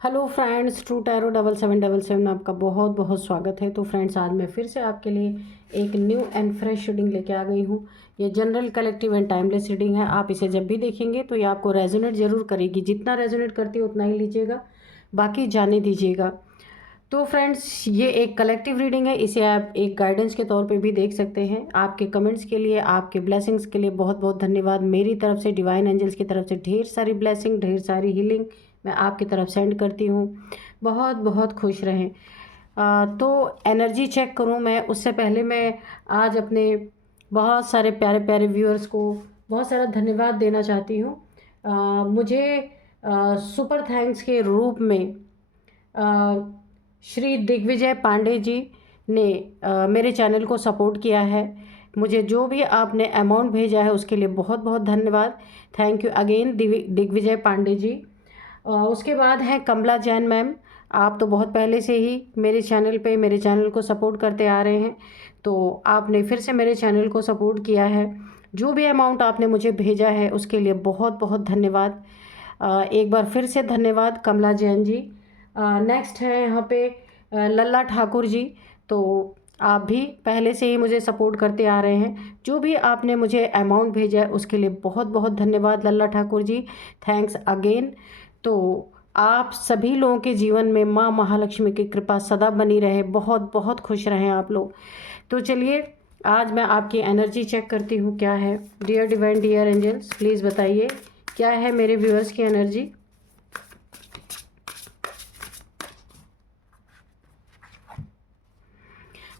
Hello friends, true tarot 7777 में आपका बहुत बहुत स्वागत है। तो फ्रेंड्स, आज मैं फिर से आपके लिए एक न्यू एंड फ्रेश रीडिंग लेके आ गई हूँ। ये general, collective and timeless reading है। आप इसे जब भी देखेंगे तो ये आपको रेजोनेट ज़रूर करेगी। जितना रेजोनेट करती है उतना ही लीजिएगा, बाकी जाने दीजिएगा। तो फ्रेंड्स, ये एक कलेक्टिव रीडिंग है। इसे आप एक गाइडेंस के तौर पे भी देख सकते हैं। आपके कमेंट्स के लिए, आपके ब्लेसिंग्स के लिए बहुत बहुत धन्यवाद। मेरी तरफ से, डिवाइन एंजल्स की तरफ से ढेर सारी ब्लेसिंग, ढेर सारी हीलिंग मैं आपकी तरफ सेंड करती हूँ। बहुत बहुत खुश रहें। तो एनर्जी चेक करूँ मैं उससे पहले मैं आज अपने बहुत सारे प्यारे प्यारे व्यूअर्स को बहुत सारा धन्यवाद देना चाहती हूँ। मुझे सुपर थैंक्स के रूप में श्री दिग्विजय पांडे जी ने मेरे चैनल को सपोर्ट किया है। मुझे जो भी आपने अमाउंट भेजा है उसके लिए बहुत बहुत धन्यवाद। Thank you again Digvijay Pandey ji. उसके बाद है कमला जैन मैम। आप तो बहुत पहले से ही मेरे चैनल को सपोर्ट करते आ रहे हैं, तो आपने फिर से मेरे चैनल को सपोर्ट किया है। जो भी अमाउंट आपने मुझे भेजा है उसके लिए बहुत बहुत धन्यवाद। एक बार फिर से धन्यवाद कमला जैन जी। नेक्स्ट है यहाँ पे लल्ला ठाकुर जी। तो आप भी पहले से ही मुझे सपोर्ट करते आ रहे हैं। जो भी आपने मुझे अमाउंट भेजा है उसके लिए बहुत बहुत धन्यवाद लल्ला ठाकुर जी। Thanks again. तो आप सभी लोगों के जीवन में माँ महालक्ष्मी की कृपा सदा बनी रहे, बहुत बहुत खुश रहें आप लोग। तो चलिए, आज मैं आपकी एनर्जी चेक करती हूँ क्या है। Dear divine, dear angels, please बताइए क्या है मेरे व्यूअर्स की एनर्जी।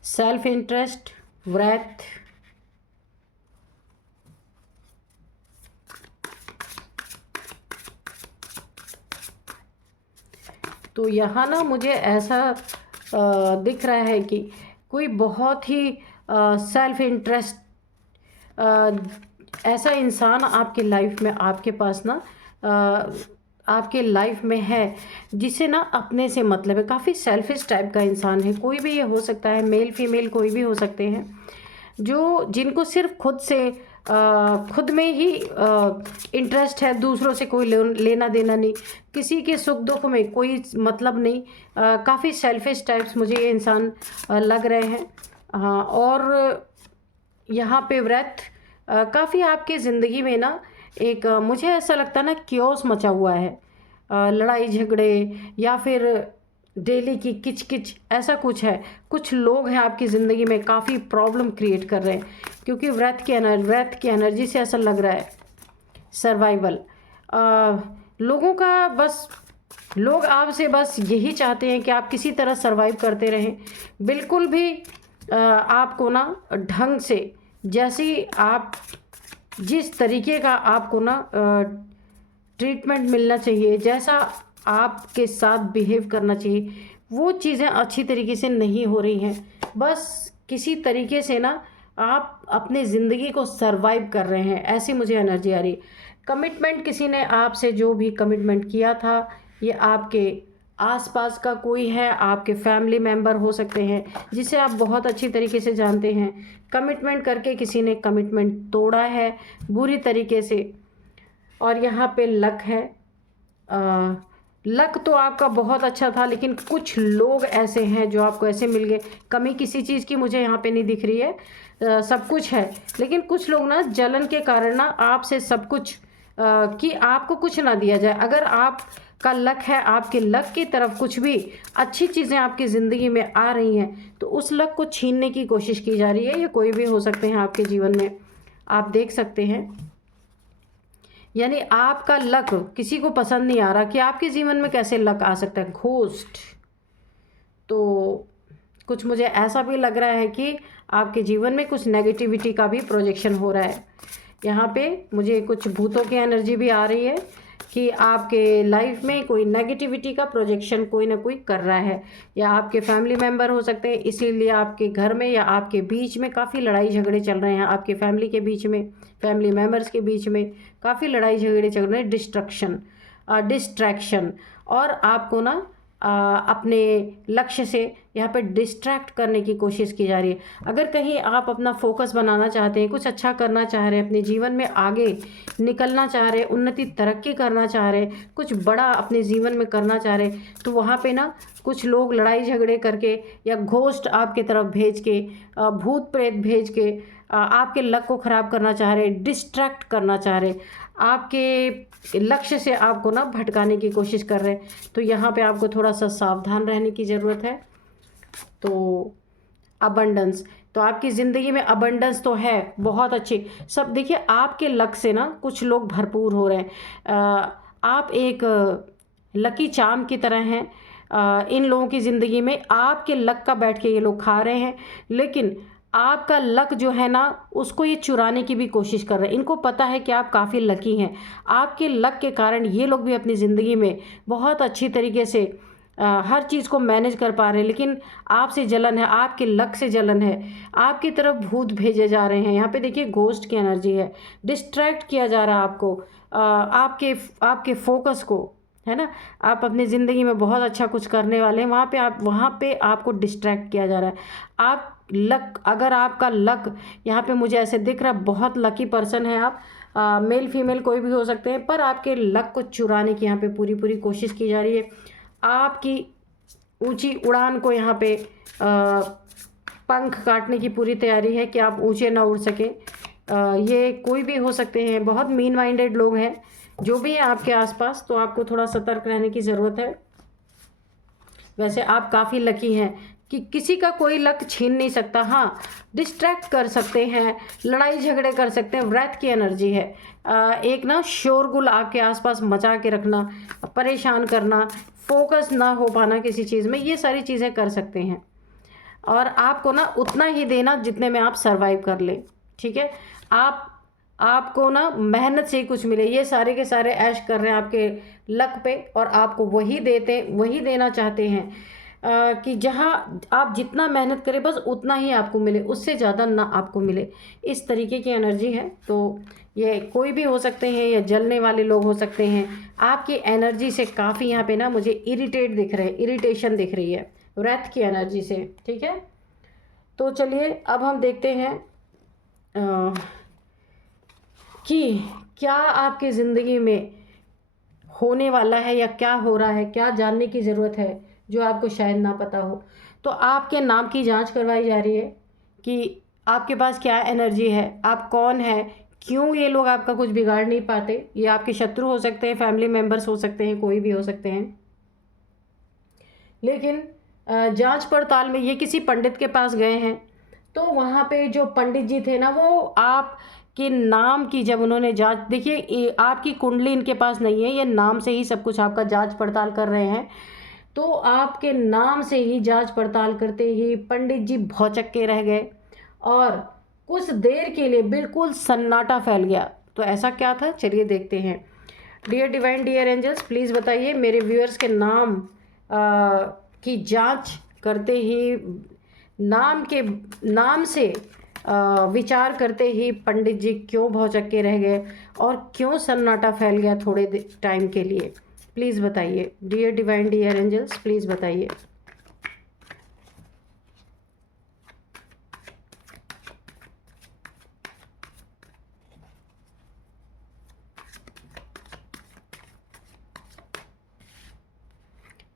सेल्फ इंटरेस्ट, व्रत, तो यहाँ ना मुझे ऐसा दिख रहा है कि कोई बहुत ही सेल्फ इंटरेस्ट ऐसा इंसान आपके लाइफ में, आपके पास ना आपके लाइफ में है, जिसे ना अपने से मतलब है। काफ़ी सेल्फिश टाइप का इंसान है। कोई भी ये हो सकता है, मेल फीमेल कोई भी हो सकते हैं, जो जिनको सिर्फ खुद से खुद में ही इंटरेस्ट है। दूसरों से कोई लेना देना नहीं, किसी के सुख दुख में कोई मतलब नहीं। काफ़ी सेल्फिश टाइप्स मुझे ये इंसान लग रहे हैं। हाँ, और यहाँ पे व्रत काफ़ी आपकी ज़िंदगी में ना एक मुझे ऐसा लगता है ना क्योस मचा हुआ है। लड़ाई झगड़े या फिर डेली की किच किच, ऐसा कुछ है। कुछ लोग हैं आपकी ज़िंदगी में काफ़ी प्रॉब्लम क्रिएट कर रहे हैं, क्योंकि व्रत की एनर्जी से ऐसा लग रहा है सर्वाइवल। लोगों का बस, लोग आपसे बस यही चाहते हैं कि आप किसी तरह सर्वाइव करते रहें। बिल्कुल भी आपको ना ढंग से, जैसी आप जिस तरीके का आपको ना ट्रीटमेंट मिलना चाहिए, जैसा आपके साथ बिहेव करना चाहिए, वो चीज़ें अच्छी तरीके से नहीं हो रही हैं। बस किसी तरीके से ना आप अपनी ज़िंदगी को सरवाइव कर रहे हैं, ऐसी मुझे एनर्जी आ रही है। कमिटमेंट, किसी ने आपसे जो भी कमिटमेंट किया था, ये आपके आसपास का कोई है, आपके फैमिली मेम्बर हो सकते हैं जिसे आप बहुत अच्छी तरीके से जानते हैं। कमिटमेंट करके किसी ने कमिटमेंट तोड़ा है बुरी तरीके से। और यहाँ पे लक है। लक तो आपका बहुत अच्छा था, लेकिन कुछ लोग ऐसे हैं जो आपको ऐसे मिल गए। कमी किसी चीज़ की मुझे यहाँ पे नहीं दिख रही है। सब कुछ है, लेकिन कुछ लोग ना जलन के कारण ना आपसे सब कुछ कि आपको कुछ ना दिया जाए। अगर आप का लक है, आपके लक की तरफ कुछ भी अच्छी चीज़ें आपकी ज़िंदगी में आ रही हैं, तो उस लक को छीनने की कोशिश की जा रही है। ये कोई भी हो सकते हैं आपके जीवन में, आप देख सकते हैं। यानी आपका लक किसी को पसंद नहीं आ रहा कि आपके जीवन में कैसे लक आ सकता है। घोस्ट, तो कुछ मुझे ऐसा भी लग रहा है कि आपके जीवन में कुछ नेगेटिविटी का भी प्रोजेक्शन हो रहा है। यहाँ पे मुझे कुछ भूतों की एनर्जी भी आ रही है कि आपके लाइफ में कोई नेगेटिविटी का प्रोजेक्शन कोई ना कोई कर रहा है, या आपके फैमिली मेम्बर हो सकते हैं। इसीलिए आपके घर में या आपके बीच में काफ़ी लड़ाई झगड़े चल रहे हैं। आपके फैमिली के बीच में, फैमिली मेम्बर्स के बीच में काफ़ी लड़ाई झगड़े चल रहे हैं। डिस्ट्रैक्शन, और आपको ना अपने लक्ष्य से यहाँ पे डिस्ट्रैक्ट करने की कोशिश की जा रही है। अगर कहीं आप अपना फोकस बनाना चाहते हैं, कुछ अच्छा करना चाह रहे हैं, अपने जीवन में आगे निकलना चाह रहे हैं, उन्नति तरक्की करना चाह रहे हैं, कुछ बड़ा अपने जीवन में करना चाह रहे हैं, तो वहाँ पे ना कुछ लोग लड़ाई झगड़े करके या घोस्ट आपके तरफ भेज के, भूत प्रेत भेज के आपके लक को ख़राब करना चाह रहे, डिस्ट्रैक्ट करना चाह रहे, आपके लक्ष्य से आपको ना भटकाने की कोशिश कर रहे हैं। तो यहाँ पे आपको थोड़ा सा सावधान रहने की ज़रूरत है। तो अबंडेंस, तो आपकी ज़िंदगी में अबंडेंस तो है, बहुत अच्छी। सब देखिए, आपके लक से ना कुछ लोग भरपूर हो रहे हैं। आप एक लकी चार्म की तरह हैं। इन लोगों की ज़िंदगी में आपके लक का बैठ के ये लोग खा रहे हैं, लेकिन आपका लक जो है ना उसको ये चुराने की भी कोशिश कर रहे हैं। इनको पता है कि आप काफ़ी लकी हैं। आपके लक के कारण ये लोग भी अपनी ज़िंदगी में बहुत अच्छी तरीके से हर चीज़ को मैनेज कर पा रहे हैं, लेकिन आपसे जलन है, आपके लक से जलन है। आपकी तरफ भूत भेजे जा रहे हैं। यहाँ पे देखिए घोस्ट की एनर्जी है, डिस्ट्रैक्ट किया जा रहा है आपको, आपके आपके फोकस को, है ना। आप अपनी ज़िंदगी में बहुत अच्छा कुछ करने वाले हैं, वहाँ पे आपको डिस्ट्रैक्ट किया जा रहा है। आप लक, अगर आपका लक यहाँ पे मुझे ऐसे दिख रहा है, बहुत लकी पर्सन है आप, मेल फीमेल कोई भी हो सकते हैं, पर आपके लक को चुराने की यहाँ पे पूरी पूरी कोशिश की जा रही है। आपकी ऊंची उड़ान को यहाँ पे पंख काटने की पूरी तैयारी है कि आप ऊंचे ना उड़ सकें। ये कोई भी हो सकते हैं, बहुत मीन माइंडेड लोग हैं जो भी है आपके आसपास, तो आपको थोड़ा सतर्क रहने की ज़रूरत है। वैसे आप काफ़ी लकी हैं कि किसी का कोई लक छीन नहीं सकता। हाँ, डिस्ट्रैक्ट कर सकते हैं, लड़ाई झगड़े कर सकते हैं, व्रत की एनर्जी है। एक ना शोरगुल आपके आसपास मचा के रखना, परेशान करना, फोकस ना हो पाना किसी चीज़ में, ये सारी चीज़ें कर सकते हैं। और आपको ना उतना ही देना जितने में आप सरवाइव कर लें, ठीक है। आपको ना मेहनत से ही कुछ मिले। ये सारे के सारे ऐश कर रहे हैं आपके लक पे, और आपको वही देना चाहते हैं कि जहाँ आप जितना मेहनत करें बस उतना ही आपको मिले, उससे ज़्यादा ना आपको मिले। इस तरीके की एनर्जी है। तो ये कोई भी हो सकते हैं, या जलने वाले लोग हो सकते हैं। आपकी एनर्जी से काफ़ी यहाँ पे ना मुझे इरिटेट दिख रहे हैं, इरिटेशन दिख रही है व्रत की एनर्जी से, ठीक है। तो चलिए अब हम देखते हैं कि क्या आपकी ज़िंदगी में होने वाला है या क्या हो रहा है, क्या जानने की ज़रूरत है जो आपको शायद ना पता हो। तो आपके नाम की जांच करवाई जा रही है कि आपके पास क्या एनर्जी है, आप कौन है, क्यों ये लोग आपका कुछ बिगाड़ नहीं पाते। ये आपके शत्रु हो सकते हैं, फैमिली मेम्बर्स हो सकते हैं, कोई भी हो सकते हैं। लेकिन जांच पड़ताल में ये किसी पंडित के पास गए हैं, तो वहाँ पे जो पंडित जी थे ना, वो आप के नाम की जब उन्होंने जांच, देखिए आपकी कुंडली इनके पास नहीं है, ये नाम से ही सब कुछ आपका जांच पड़ताल कर रहे हैं। तो आपके नाम से ही जांच पड़ताल करते ही पंडित जी भौचक्के के रह गए, और कुछ देर के लिए बिल्कुल सन्नाटा फैल गया। तो ऐसा क्या था, चलिए देखते हैं। Dear divine, dear angels, please बताइए मेरे व्यूअर्स के नाम की जांच करते ही, नाम से विचार करते ही पंडित जी क्यों भौचक्के रह गए, और क्यों सन्नाटा फैल गया थोड़े टाइम के लिए। प्लीज़ बताइए dear divine, dear angels, please बताइए।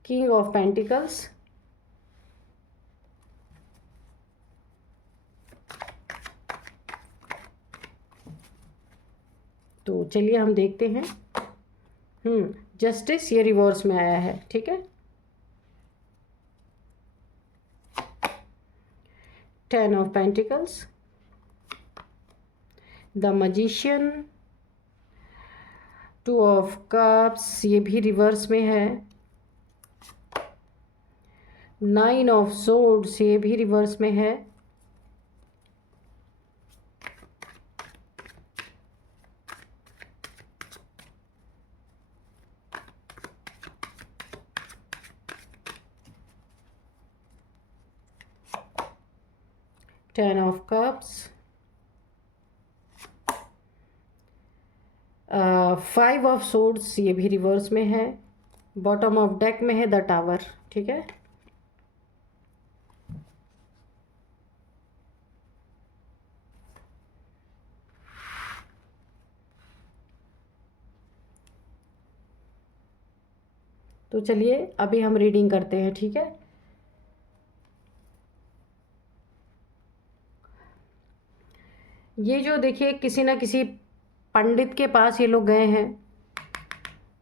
किंग ऑफ पेंटिकल्स, तो चलिए हम देखते हैं। जस्टिस ये रिवर्स में आया है, ठीक है। 10 of pentacles, the magician, 2 of cups ये भी रिवर्स में है, 9 ऑफ सोर्ड्स ये भी रिवर्स में है, Ten of Cups, 5 of Swords ये भी रिवर्स में है, बॉटम ऑफ डेक में है द टावर, ठीक है। तो चलिए अभी हम रीडिंग करते हैं, ठीक है। ये जो देखिए किसी ना किसी पंडित के पास ये लोग गए हैं,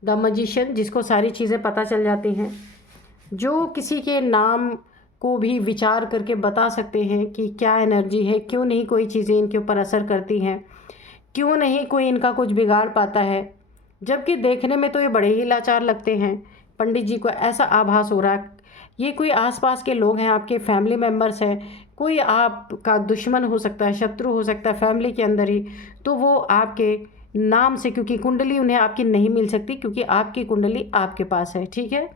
द मैजिशियन, जिसको सारी चीज़ें पता चल जाती हैं, जो किसी के नाम को भी विचार करके बता सकते हैं कि क्या एनर्जी है, क्यों नहीं कोई चीज़ें इनके ऊपर असर करती हैं, क्यों नहीं कोई इनका कुछ बिगाड़ पाता है। जबकि देखने में तो ये बड़े ही लाचार लगते हैं। पंडित जी को ऐसा आभास हो रहा है ये कोई आसपास के लोग हैं, आपके फैमिली मेम्बर्स हैं, कोई आपका दुश्मन हो सकता है, शत्रु हो सकता है फैमिली के अंदर ही, तो वो आपके नाम से, क्योंकि कुंडली उन्हें आपकी नहीं मिल सकती, क्योंकि आपकी कुंडली आपके पास है, ठीक है।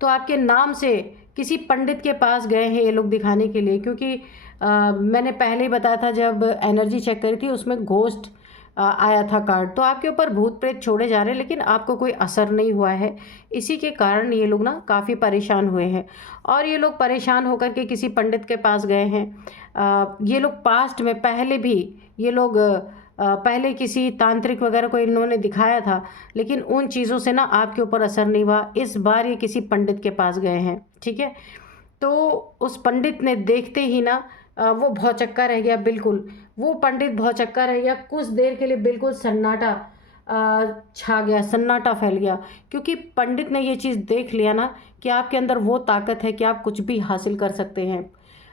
तो आपके नाम से किसी पंडित के पास गए हैं ये लोग दिखाने के लिए, क्योंकि मैंने पहले ही बताया था जब एनर्जी चेक करी थी उसमें घोस्ट आया था कार्ड। तो आपके ऊपर भूत प्रेत छोड़े जा रहे हैं, लेकिन आपको कोई असर नहीं हुआ है। इसी के कारण ये लोग ना काफ़ी परेशान हुए हैं, और ये लोग परेशान होकर के किसी पंडित के पास गए हैं। ये लोग पास्ट में पहले भी ये लोग पहले किसी तांत्रिक वगैरह को इन्होंने दिखाया था, लेकिन उन चीज़ों से ना आपके ऊपर असर नहीं हुआ। इस बार ये किसी पंडित के पास गए हैं, ठीक है। तो उस पंडित ने देखते ही ना वो भौचक्का रह गया, बिल्कुल वो पंडित भौचक्का रह गया। कुछ देर के लिए बिल्कुल सन्नाटा छा गया, सन्नाटा फैल गया, क्योंकि पंडित ने ये चीज़ देख लिया ना कि आपके अंदर वो ताकत है कि आप कुछ भी हासिल कर सकते हैं।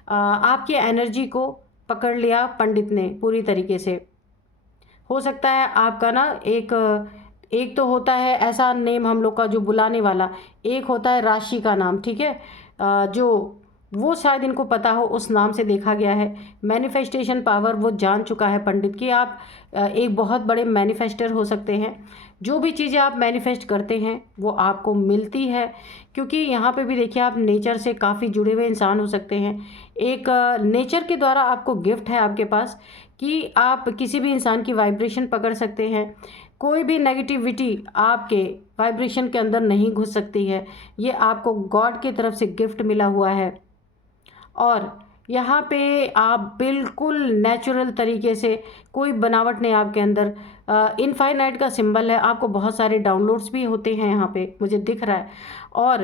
आपकी एनर्जी को पकड़ लिया पंडित ने पूरी तरीके से। हो सकता है आपका ना एक एक तो होता है ऐसा नेम हम लोग का जो बुलाने वाला, एक होता है राशि का नाम, ठीक है। जो वो शायद इनको पता हो, उस नाम से देखा गया है। मैनिफेस्टेशन पावर वो जान चुका है पंडित कि आप एक बहुत बड़े मैनिफेस्टर हो सकते हैं। जो भी चीज़ें आप मैनिफेस्ट करते हैं वो आपको मिलती है, क्योंकि यहाँ पे भी देखिए आप नेचर से काफ़ी जुड़े हुए इंसान हो सकते हैं। एक नेचर के द्वारा आपको गिफ्ट है आपके पास कि आप किसी भी इंसान की वाइब्रेशन पकड़ सकते हैं। कोई भी नेगेटिविटी आपके वाइब्रेशन के अंदर नहीं घुस सकती है। ये आपको गॉड की तरफ से गिफ्ट मिला हुआ है, और यहाँ पे आप बिल्कुल नेचुरल तरीके से, कोई बनावट नहीं आपके अंदर। इनफाइनाइट का सिंबल है, आपको बहुत सारे डाउनलोड्स भी होते हैं यहाँ पे मुझे दिख रहा है। और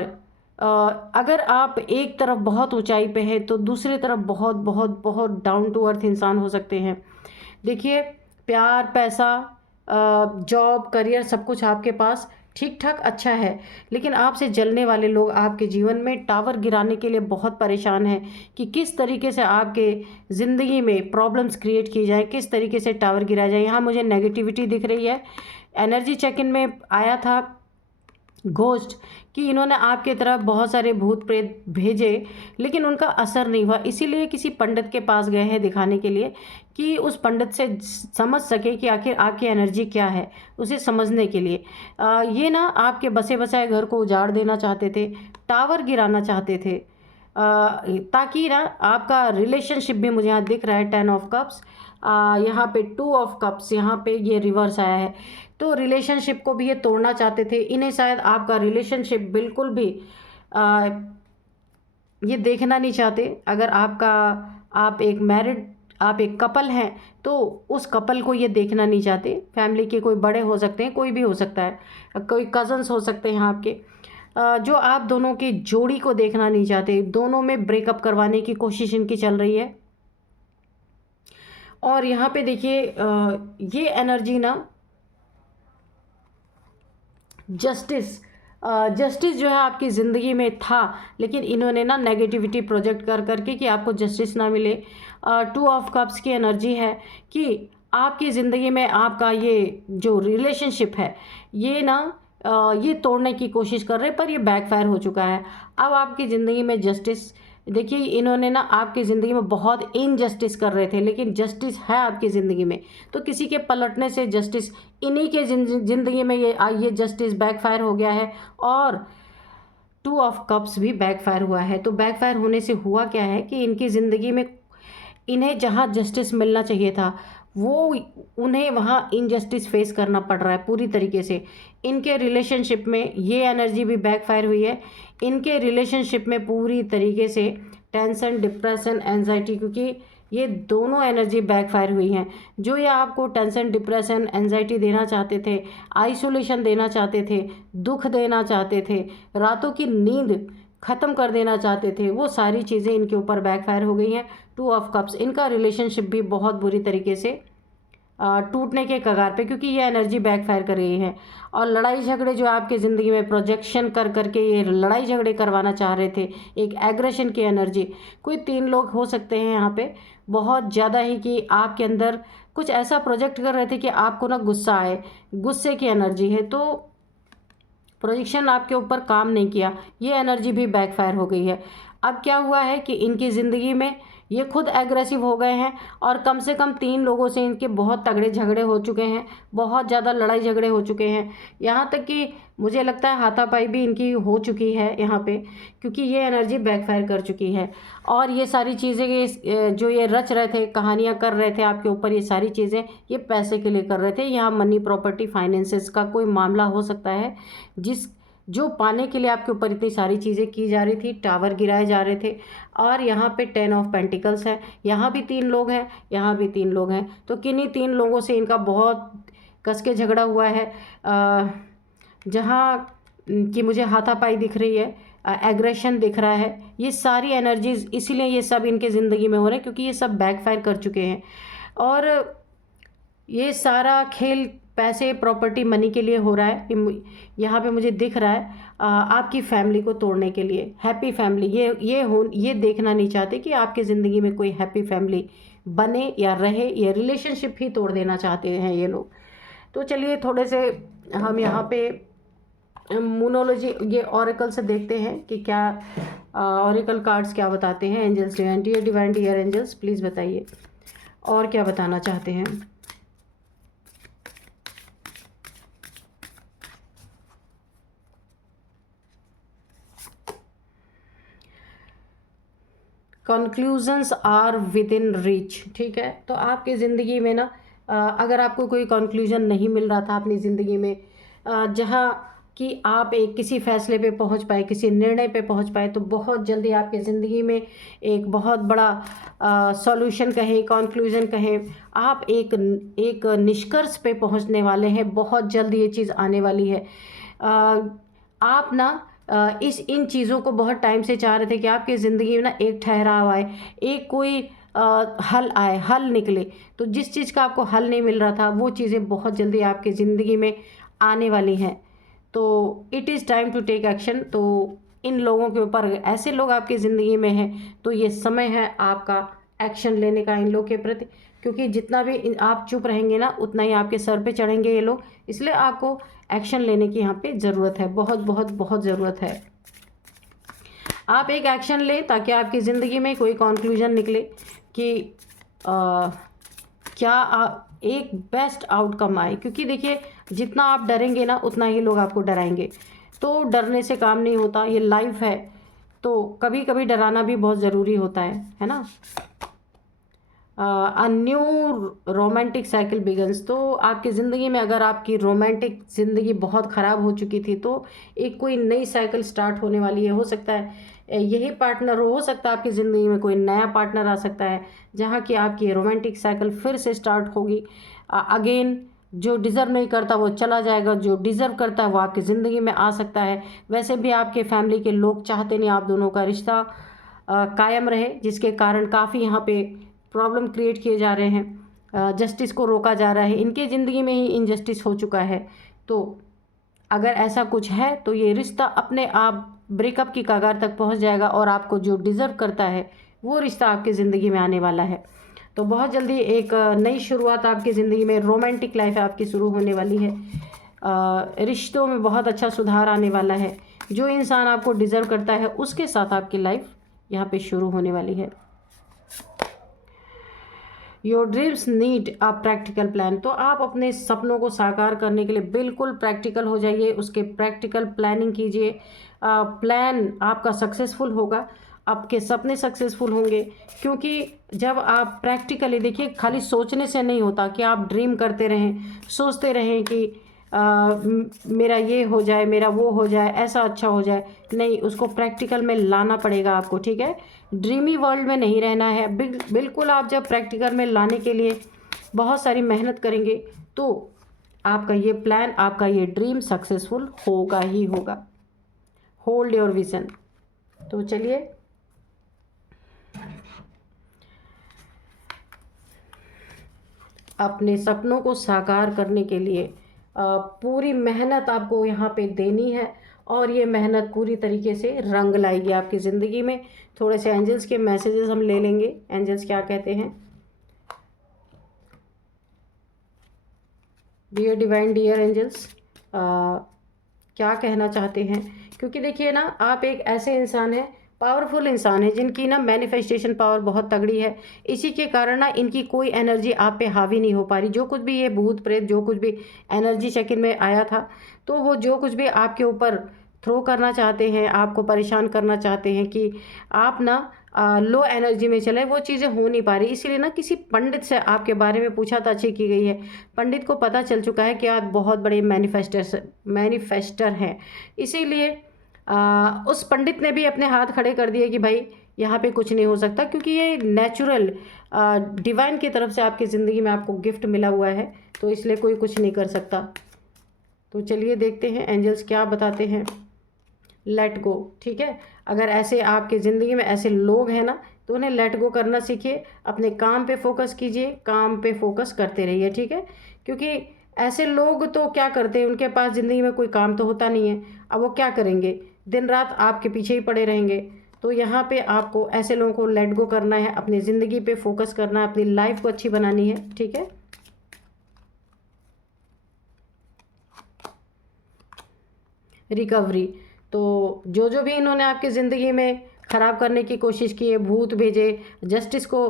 अगर आप एक तरफ बहुत ऊंचाई पे है तो दूसरी तरफ बहुत बहुत बहुत डाउन टू अर्थ इंसान हो सकते हैं। देखिए प्यार, पैसा, जॉब, करियर, सब कुछ आपके पास ठीक ठाक अच्छा है, लेकिन आपसे जलने वाले लोग आपके जीवन में टावर गिराने के लिए बहुत परेशान हैं कि किस तरीके से आपके ज़िंदगी में प्रॉब्लम्स क्रिएट की जाए, किस तरीके से टावर गिराया जाए। यहाँ मुझे नेगेटिविटी दिख रही है। एनर्जी चेक इन में आया था घोस्ट कि इन्होंने आपके तरफ बहुत सारे भूत प्रेत भेजे, लेकिन उनका असर नहीं हुआ। इसीलिए किसी पंडित के पास गए हैं दिखाने के लिए कि उस पंडित से समझ सके कि आखिर आपकी एनर्जी क्या है, उसे समझने के लिए। ये ना आपके बसे बसाए घर को उजाड़ देना चाहते थे, टावर गिराना चाहते थे, ताकि ना आपका रिलेशनशिप भी, मुझे यहाँ दिख रहा है 10 ऑफ कप्स, यहाँ पे 2 ऑफ कप्स, यहाँ पे ये रिवर्स आया है। तो रिलेशनशिप को भी ये तोड़ना चाहते थे। इन्हें शायद आपका रिलेशनशिप बिल्कुल भी आ, ये देखना नहीं चाहते। अगर आप एक कपल हैं तो उस कपल को ये देखना नहीं चाहते। फैमिली के कोई बड़े हो सकते हैं, कोई भी हो सकता है, कोई कज़न्स हो सकते हैं आपके, जो आप दोनों की जोड़ी को देखना नहीं चाहते। दोनों में ब्रेकअप करवाने की कोशिश इनकी चल रही है। और यहाँ पे देखिए ये एनर्जी ना जस्टिस जस्टिस जो है आपकी ज़िंदगी में था, लेकिन इन्होंने ना नेगेटिविटी प्रोजेक्ट कर करके कि आपको जस्टिस ना मिले। 2 ऑफ कप्स की एनर्जी है कि आपकी ज़िंदगी में आपका ये जो रिलेशनशिप है ये ना ये तोड़ने की कोशिश कर रहे हैं, पर ये बैकफायर हो चुका है। अब आपकी ज़िंदगी में जस्टिस, देखिए इन्होंने ना आपकी ज़िंदगी में बहुत इनजस्टिस कर रहे थे, लेकिन जस्टिस है आपकी ज़िंदगी में। तो किसी के पलटने से जस्टिस, इन्हीं के ज़िंदगी में ये जस्टिस बैकफायर हो गया है। और 2 ऑफ कप्स भी बैकफायर हुआ है। तो बैकफायर होने से हुआ क्या है कि इनकी ज़िंदगी में इन्हें जहाँ जस्टिस मिलना चाहिए था वो उन्हें वहाँ इनजस्टिस फेस करना पड़ रहा है पूरी तरीके से। इनके रिलेशनशिप में ये एनर्जी भी बैकफायर हुई है। इनके रिलेशनशिप में पूरी तरीके से टेंशन, डिप्रेशन, एंजाइटी, क्योंकि ये दोनों एनर्जी बैकफायर हुई हैं। जो ये आपको टेंशन, डिप्रेशन, एंजाइटी देना चाहते थे, आइसोलेशन देना चाहते थे, दुख देना चाहते थे, रातों की नींद ख़त्म कर देना चाहते थे, वो सारी चीज़ें इनके ऊपर बैकफायर हो गई हैं। 2 ऑफ कप्स, इनका रिलेशनशिप भी बहुत बुरी तरीके से टूटने के कगार पे, क्योंकि ये एनर्जी बैकफायर कर रही है। और लड़ाई झगड़े जो आपके ज़िंदगी में प्रोजेक्शन कर करके ये लड़ाई झगड़े करवाना चाह रहे थे, एक एग्रेशन की एनर्जी, कोई 3 लोग हो सकते हैं यहाँ पे बहुत ज़्यादा ही, कि आपके अंदर कुछ ऐसा प्रोजेक्ट कर रहे थे कि आपको ना गुस्सा आए, गुस्से की एनर्जी है, तो प्रोजेक्शन आपके ऊपर काम नहीं किया, ये एनर्जी भी बैकफायर हो गई है। अब क्या हुआ है कि इनकी ज़िंदगी में ये खुद एग्रेसिव हो गए हैं, और कम से कम 3 लोगों से इनके बहुत तगड़े झगड़े हो चुके हैं, बहुत ज़्यादा लड़ाई झगड़े हो चुके हैं। यहाँ तक कि मुझे लगता है हाथापाई भी इनकी हो चुकी है यहाँ पे, क्योंकि ये एनर्जी बैकफायर कर चुकी है। और ये सारी चीज़ें जो ये रच रहे थे, कहानियाँ कर रहे थे आपके ऊपर, ये सारी चीज़ें ये पैसे के लिए कर रहे थे। यहाँ मनी, प्रॉपर्टी, फाइनेंसेस का कोई मामला हो सकता है, जो पाने के लिए आपके ऊपर इतनी सारी चीज़ें की जा रही थी, टावर गिराए जा रहे थे। और यहाँ पे 10 ऑफ पेंटिकल्स है, यहाँ भी 3 लोग हैं, यहाँ भी 3 लोग हैं। तो किन्हीं 3 लोगों से इनका बहुत कस के झगड़ा हुआ है, जहाँ कि मुझे हाथापाई दिख रही है, एग्रेशन दिख रहा है। ये सारी एनर्जीज इसीलिए ये सब इनके ज़िंदगी में हो रहे हैं, क्योंकि ये सब बैकफायर कर चुके हैं। और ये सारा खेल पैसे, प्रॉपर्टी, मनी के लिए हो रहा है। यहाँ पे मुझे दिख रहा है आपकी फैमिली को तोड़ने के लिए, हैप्पी फैमिली, ये देखना नहीं चाहते कि आपकी ज़िंदगी में कोई हैप्पी फैमिली बने या रहे, ये रिलेशनशिप ही तोड़ देना चाहते हैं ये लोग। तो चलिए थोड़े से हम यहाँ पे मूनोलॉजी, ये ऑरेकल से देखते हैं कि क्या ऑरेकल कार्ड्स क्या बताते हैं। Angels, divine dear angels, please बताइए और क्या बताना चाहते हैं। Conclusions are within reach, ठीक है। तो आपकी ज़िंदगी में ना अगर आपको कोई कंक्लूजन नहीं मिल रहा था अपनी ज़िंदगी में, जहाँ कि आप एक किसी फैसले पे पहुंच पाए, किसी निर्णय पे पहुंच पाए, तो बहुत जल्दी आपकी ज़िंदगी में एक बहुत बड़ा सॉल्यूशन कहें, कंक्लूजन कहें, आप एक निष्कर्ष पे पहुंचने वाले हैं। बहुत जल्दी ये चीज़ आने वाली है। आप ना इन चीज़ों को बहुत टाइम से चाह रहे थे कि आपकी ज़िंदगी में ना एक ठहराव आए, एक कोई हल आए, हल निकले। तो जिस चीज़ का आपको हल नहीं मिल रहा था, वो चीज़ें बहुत जल्दी आपकी ज़िंदगी में आने वाली हैं। तो it is time to take action. तो इन लोगों के ऊपर, ऐसे लोग आपकी ज़िंदगी में हैं, तो ये समय है आपका एक्शन लेने का इन लोग के प्रति, क्योंकि जितना भी आप चुप रहेंगे ना, उतना ही आपके सर पे चढ़ेंगे ये लोग। इसलिए आपको एक्शन लेने की यहाँ पे ज़रूरत है, बहुत बहुत बहुत ज़रूरत है। आप एक एक्शन लें ताकि आपकी ज़िंदगी में कोई कंक्लूजन निकले कि एक बेस्ट आउटकम आए। क्योंकि देखिए, जितना आप डरेंगे ना, उतना ही लोग आपको डराएंगे। तो डरने से काम नहीं होता, ये लाइफ है, तो कभी कभी डराना भी बहुत ज़रूरी होता है ना। A new romantic cycle begins. तो आपकी ज़िंदगी में अगर आपकी रोमांटिक ज़िंदगी बहुत ख़राब हो चुकी थी, तो एक कोई नई साइकिल स्टार्ट होने वाली है। हो सकता है यही पार्टनर हो सकता है आपकी ज़िंदगी में कोई नया पार्टनर आ सकता है, जहाँ की आपकी रोमांटिक साइकिल फिर से स्टार्ट होगी। अगेन, जो डिज़र्व नहीं करता वो चला जाएगा, जो डिज़र्व करता है वो आपकी ज़िंदगी में आ सकता है। वैसे भी आपके फैमिली के लोग चाहते नहीं आप दोनों का रिश्ता कायम रहे, जिसके कारण काफ़ी यहाँ पे प्रॉब्लम क्रिएट किए जा रहे हैं, जस्टिस को रोका जा रहा है। इनके ज़िंदगी में ही इनजस्टिस हो चुका है। तो अगर ऐसा कुछ है तो ये रिश्ता अपने आप ब्रेकअप की कगार तक पहुंच जाएगा, और आपको जो डिज़र्व करता है वो रिश्ता आपकी ज़िंदगी में आने वाला है। तो बहुत जल्दी एक नई शुरुआत आपकी ज़िंदगी में, रोमांटिक लाइफ आपकी शुरू होने वाली है। रिश्तों में बहुत अच्छा सुधार आने वाला है। जो इंसान आपको डिज़र्व करता है उसके साथ आपकी लाइफ यहाँ पे शुरू होने वाली है। Your dreams need a practical plan. तो आप अपने सपनों को साकार करने के लिए बिल्कुल प्रैक्टिकल हो जाइए, उसके प्रैक्टिकल प्लानिंग कीजिए। प्लान आपका सक्सेसफुल होगा, आपके सपने सक्सेसफुल होंगे। क्योंकि जब आप प्रैक्टिकली देखिए, खाली सोचने से नहीं होता कि आप ड्रीम करते रहें, सोचते रहें कि मेरा ये हो जाए, मेरा वो हो जाए, ऐसा अच्छा हो जाए। नहीं, उसको प्रैक्टिकल में लाना पड़ेगा आपको, ठीक है। ड्रीमी वर्ल्ड में नहीं रहना है। बिल्कुल आप जब प्रैक्टिकल में लाने के लिए बहुत सारी मेहनत करेंगे तो आपका ये प्लान, आपका ये ड्रीम सक्सेसफुल होगा ही होगा। Hold your vision. तो चलिए, अपने सपनों को साकार करने के लिए पूरी मेहनत आपको यहाँ पे देनी है, और ये मेहनत पूरी तरीके से रंग लाएगी आपकी ज़िंदगी में। थोड़े से एंजल्स के मैसेजेस हम ले लेंगे, एंजल्स क्या कहते हैं। डियर डिवाइन, डियर एंजल्स, क्या कहना चाहते हैं। क्योंकि देखिए ना, आप एक ऐसे इंसान हैं, पावरफुल इंसान है, जिनकी ना मैनिफेस्टेशन पावर बहुत तगड़ी है। इसी के कारण ना इनकी कोई एनर्जी आप पे हावी नहीं हो पा रही। जो कुछ भी ये भूत प्रेत, जो कुछ भी एनर्जी चेक इन में आया था, तो वो जो कुछ भी आपके ऊपर थ्रो करना चाहते हैं, आपको परेशान करना चाहते हैं कि आप ना लो एनर्जी में चले, वो चीज़ें हो नहीं पा रही। इसीलिए ना किसी पंडित से आपके बारे में पूछताछ की गई है। पंडित को पता चल चुका है कि आप बहुत बड़े मैनिफेस्टर हैं। इसीलिए उस पंडित ने भी अपने हाथ खड़े कर दिए कि भाई यहाँ पे कुछ नहीं हो सकता, क्योंकि ये नेचुरल डिवाइन की तरफ से आपकी ज़िंदगी में आपको गिफ्ट मिला हुआ है, तो इसलिए कोई कुछ नहीं कर सकता। तो चलिए देखते हैं एंजल्स क्या बताते हैं। लेट गो, ठीक है। अगर ऐसे आपके ज़िंदगी में ऐसे लोग हैं ना, तो उन्हें लेट गो करना सीखिए। अपने काम पे फोकस कीजिए, काम पे फोकस करते रहिए, ठीक है। क्योंकि ऐसे लोग तो क्या करते हैं, उनके पास ज़िंदगी में कोई काम तो होता नहीं है। अब वो क्या करेंगे, दिन रात आपके पीछे ही पड़े रहेंगे। तो यहाँ पे आपको ऐसे लोगों को लेट गो करना है, अपनी ज़िंदगी पे फोकस करना है, अपनी लाइफ को अच्छी बनानी है, ठीक है। रिकवरी, तो जो भी इन्होंने आपकी ज़िंदगी में ख़राब करने की कोशिश की है, भूत भेजे, जस्टिस को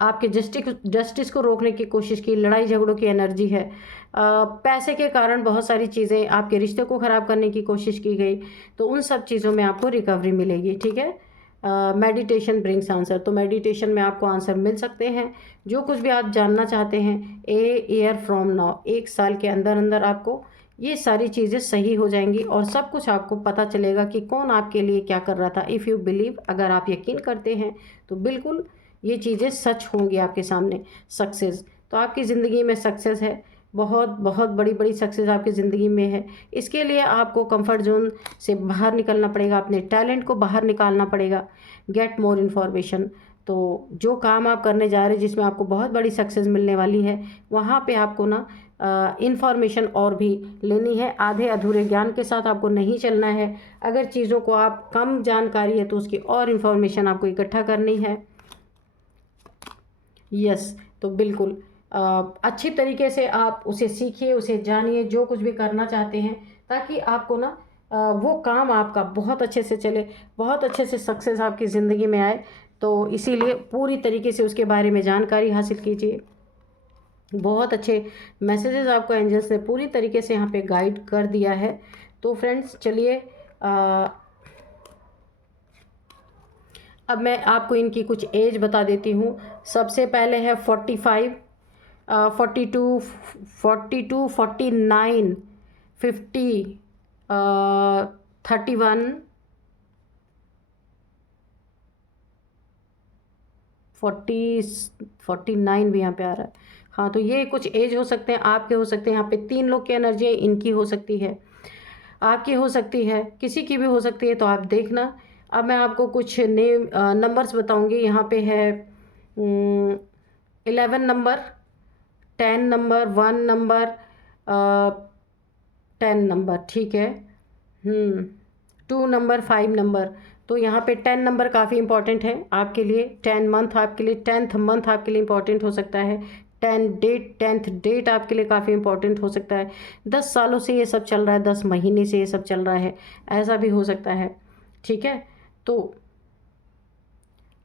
आपके जस्टिस को रोकने की कोशिश की, लड़ाई झगड़ों की एनर्जी है, पैसे के कारण बहुत सारी चीज़ें, आपके रिश्ते को ख़राब करने की कोशिश की गई, तो उन सब चीज़ों में आपको रिकवरी मिलेगी, ठीक है। मेडिटेशन ब्रिंग्स आंसर, तो मेडिटेशन में आपको आंसर मिल सकते हैं। जो कुछ भी आप जानना चाहते हैं, ए ईयर फ्रॉम नाउ, 1 साल के अंदर अंदर आपको ये सारी चीज़ें सही हो जाएंगी, और सब कुछ आपको पता चलेगा कि कौन आपके लिए क्या कर रहा था। इफ़ यू बिलीव, अगर आप यकीन करते हैं तो बिल्कुल ये चीज़ें सच होंगी आपके सामने। सक्सेस, तो आपकी ज़िंदगी में सक्सेस है, बहुत बहुत बड़ी बड़ी सक्सेस आपकी ज़िंदगी में है। इसके लिए आपको कंफर्ट जोन से बाहर निकलना पड़ेगा, अपने टैलेंट को बाहर निकालना पड़ेगा। गेट मोर इन्फॉर्मेशन, तो जो काम आप करने जा रहे हैं, जिसमें आपको बहुत बड़ी सक्सेस मिलने वाली है, वहाँ पे आपको ना इन्फॉर्मेशन और भी लेनी है। आधे अधूरे ज्ञान के साथ आपको नहीं चलना है। अगर चीज़ों को आप कम जानकारी है तो उसकी और इन्फॉर्मेशन आपको इकट्ठा करनी है। यस, तो बिल्कुल अच्छी तरीके से आप उसे सीखिए, उसे जानिए, जो कुछ भी करना चाहते हैं, ताकि आपको ना वो काम आपका बहुत अच्छे से चले, बहुत अच्छे से सक्सेस आपकी ज़िंदगी में आए। तो इसीलिए पूरी तरीके से उसके बारे में जानकारी हासिल कीजिए। बहुत अच्छे मैसेजेस आपको एंजल्स ने पूरी तरीके से यहाँ पे गाइड कर दिया है। तो फ्रेंड्स चलिए, अब मैं आपको इनकी कुछ एज बता देती हूँ। सबसे पहले है 45, 42, 42, 49, 50, 31, 49 भी यहाँ पे आ रहा है। हाँ, तो ये कुछ एज हो सकते हैं, आपके हो सकते हैं। यहाँ पे 3 लोग की एनर्जी है, इनकी हो सकती है, आपकी हो सकती है, किसी की भी हो सकती है, तो आप देखना। अब मैं आपको कुछ नेम नंबर्स बताऊंगी। यहाँ पे है 11 नंबर, 10 नंबर, 1 नंबर, 10 नंबर, ठीक है। 2 नंबर, 5 नंबर। तो यहाँ पे 10 नंबर काफ़ी इंपॉर्टेंट है आपके लिए। 10 मंथ आपके लिए, 10th मंथ आपके लिए इंपॉर्टेंट हो सकता है। 10th डेट आपके लिए काफ़ी इंपॉर्टेंट हो सकता है। 10 सालों से ये सब चल रहा है, 10 महीने से ये सब चल रहा है, ऐसा भी हो सकता है, ठीक है। तो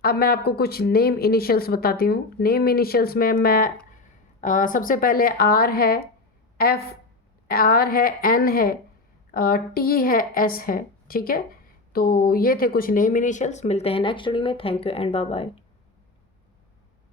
अब मैं आपको कुछ नेम इनिशियल्स बताती हूँ। नेम इनिशियल्स में मैं सबसे पहले आर है, एफ, आर है, एन है, टी है, एस है, ठीक है। तो ये थे कुछ नेम इनिशियल्स। मिलते हैं नेक्स्ट वीडियो में। Thank you and bye bye.